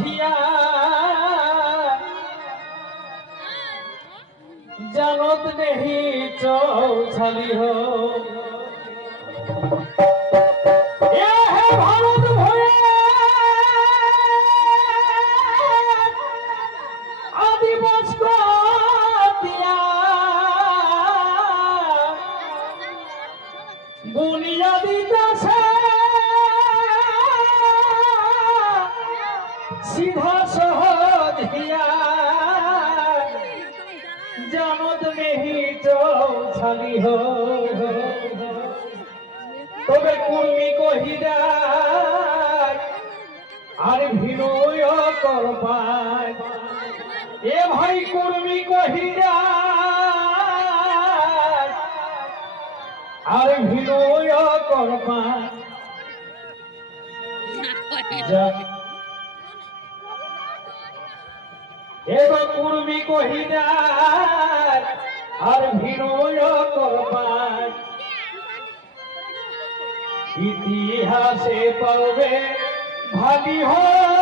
হিয়া জানত নেহি চৌছালি হো। ভারত ভয়ে আদিবাস দিয়া বুনিয়াদি দেশে সিধা সহজ হিয়া জানত নেহি চৌছালি হো তবে কুর্মি কহিরা আর ভিড় করবাই এ ভাই কুর্মি কহিরা আর ভিড় করবাই যা এবার কুর্মি কহিদার আর ভিড় করবার ইতিহাসে পাবে ভাবি হো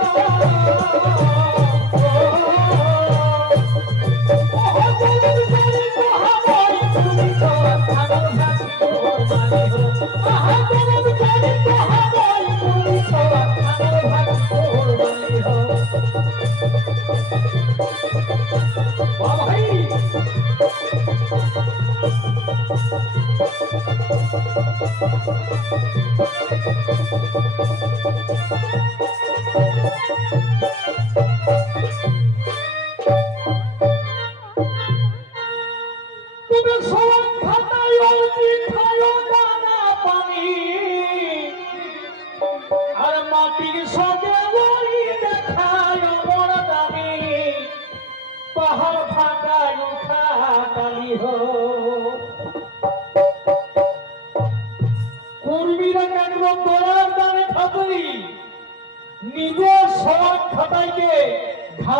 ハハハハ!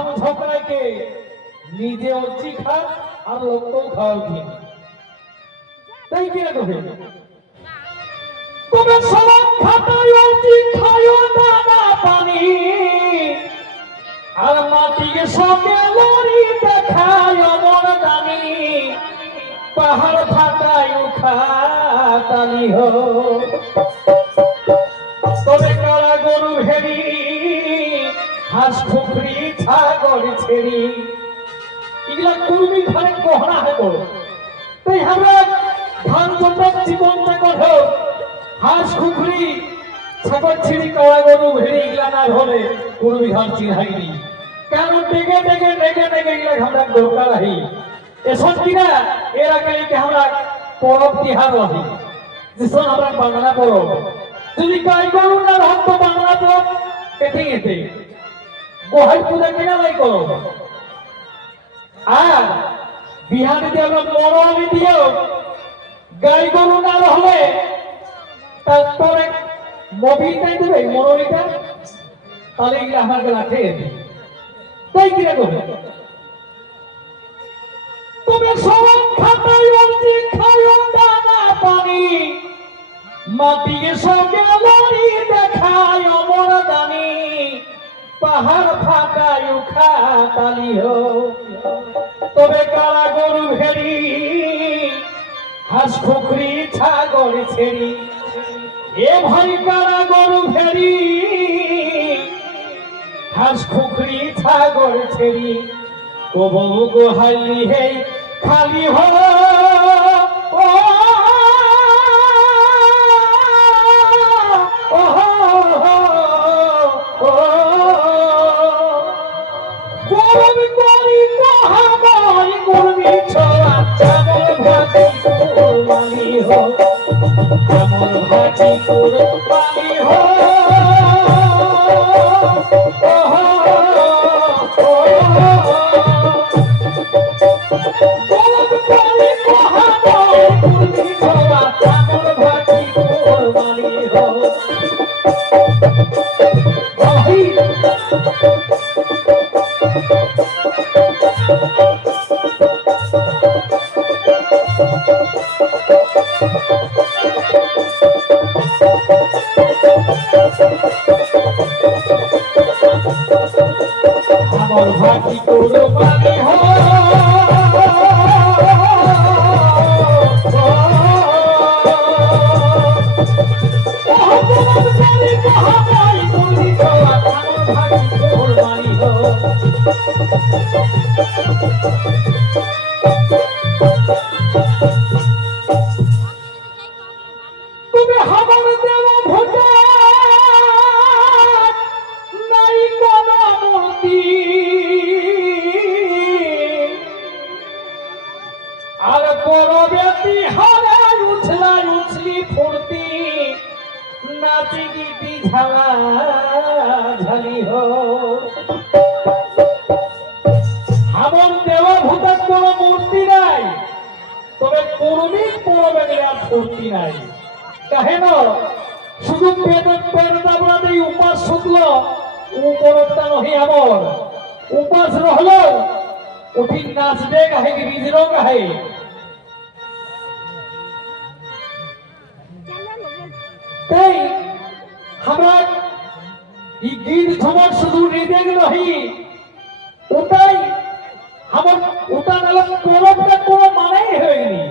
ঘাম ঝপড়াইকে নিজে অর্জি খা আর লোককেও খাওয়াও দিন তাই কিনা তোকে তুমি সব খাটাই অর্জি খায়ো দানা পানি। আর মাটিকে সঙ্গে লড়ি দেখায় অমর দামি পাহাড় ফাটায় খাটালি হো। তবে কারা গরু ভেরি হাঁস খুখরি ছাগল ছেড়ি। এগুলা কুর্মি ঘরে গহনা হতো তাই আমরা ধান জন্মার জীবন যাকর হোক হাঁস খুখরি ছাগল ছিড়ি কারা গরু ভেরি এগুলা না হলে কুর্মি ঘর চিনহাইনি কারণ ডেকে ডেকে ডেকে ডেকে এগুলা আমরা দরকার আহি এসব কিনা এর আগে আমরা পরব তিহার আহি যেসব আমরা বাংলা পরব। যদি গাই গরু না হত বাংলা পরব পেতে গেতে গোহাই পূজা কিনা লাই করো আর বিহারে যে আমরা মরণি দিয়েও গাই গরু না হলে তারপরে মোবিলটাই দেবে মরণিটা? তাহলে এগুলো আমার গলা খেয়ে দিই তাই কিনা করবে তুমি সরম খাতাই অর্জি খায়ো দানা পানি। মাটিকে সঙ্গে লড়ি দেখায় অমর দানি পাহাড় ফাটাই খাতালি হো। তবে কালা গরু ভেড়ি, হাঁস খুকরি, ছাগল ছেড়ি। এ ভাই কালা গরু ভেড়ি, হাঁস খুকরি, ছাগল ছেড়ি। কবু গোহালি হে খালি হো চামল ভাতি কোরবানি হো চামল ভাতি কোরবানি হো আমার ভাটি করো পানি হো তুমি ঝালা হো। হাবন দেওয়া ভূতার কোন মূর্তি নাই তবে কোনদিন পড়বে গেলে আর ফুর্তি নাই কাহেন শুধু পেট পেট দাবড়াতে উপাস শুকল উপরটা নহি আমর উপাস রহল উঠি নাচবে কাহে কি রিজরো কাহে? তাই আমরা এই গীত ঝমর শুধু হৃদয় নহি, ওটাই আমার ওটা কোনো মানেই হয়নি।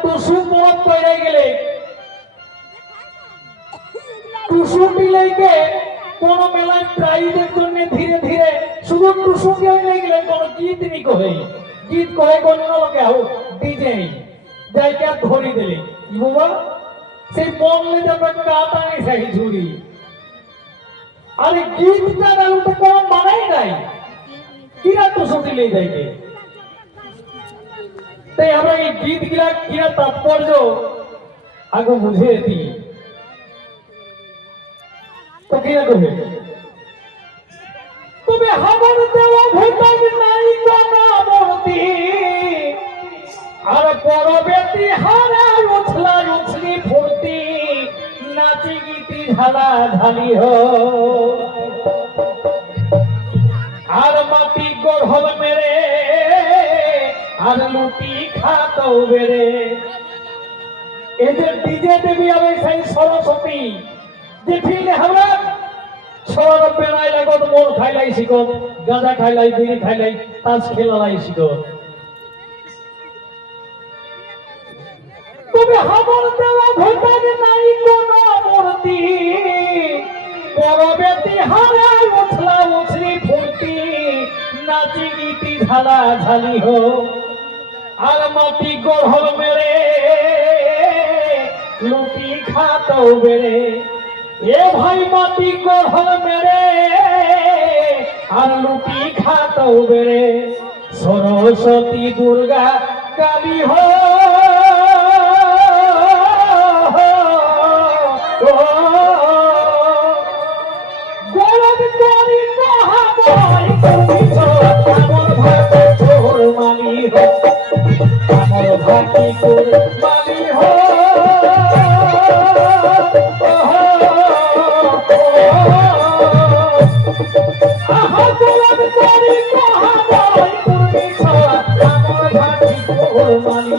টুসু গেলে, টুসু কোন মেলায় প্রাইজের জন্য ধীরে ধীরে শুধু টুসু গেলে কোন গীত নি কহে। গীত কহে কোন লোকে ডিজে। যাইকে ধরি দিলে। সেই যাবে কাটানি সেই ঝুড়ি। আরে গীতটা নালে তো কোনো মানেই নাই। কিরা টুসু দিলেই যাইকে তাই আমরা এই গীত গিলা কিরা তাৎপর্য? আগে বুঝে দিই। তো কিরা কবে তবে খবর দেওয়া ভূতাগ নাই কোন মূর্তি আর পরবেতি হারা ঝালি হো। আর মাটি গড়হল মেরে, আর লুটি খাতও বেড়ে। যে ডিজে দেবী আমি সেই সরস্বতী, যে ঠিক আমরা সর পেনাই লাগত মোর খাইলাই শিখত, গাঁজা খাইলাই, বিড়ি খাইলাই তাস খেলালাই শিখত। খবর দেওয়া ভোটার নাই কোন মূর্তি। পরবেতি হারাই উছলা উছলি ফুর্তি। নাচি গীতি ঝালা ঝালি হো আর মাটি গড়হল মেরে, লুটি খাতও বেড়ে। এ ভাই মাটি গড়হল মেরে, আর লুটি খাতও বেড়ে। সরস্বতী দুর্গা কালী হো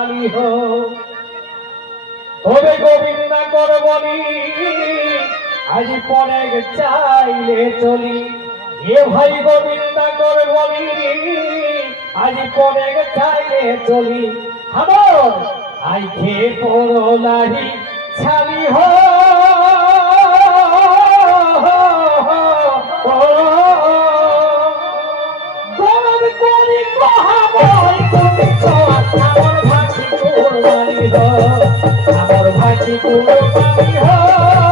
হন্দালি হো তবে গোবিন্দ কর বলি, আজ পরে চাইলে চলি। এ ভাই গোবিন্দ কর বলি, আজ পরে চাইলে চলি। হামর আই খে পড়ো লাহি ছালি হো। গরম করি কহাবই তুমি ছোয়া আমার কুরবানি আমার ভাটি কুরবানি হো গরম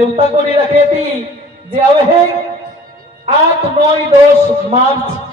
દેવતા કોની રાખી હતી જે હવે આઠ નવ દસ માર્ચ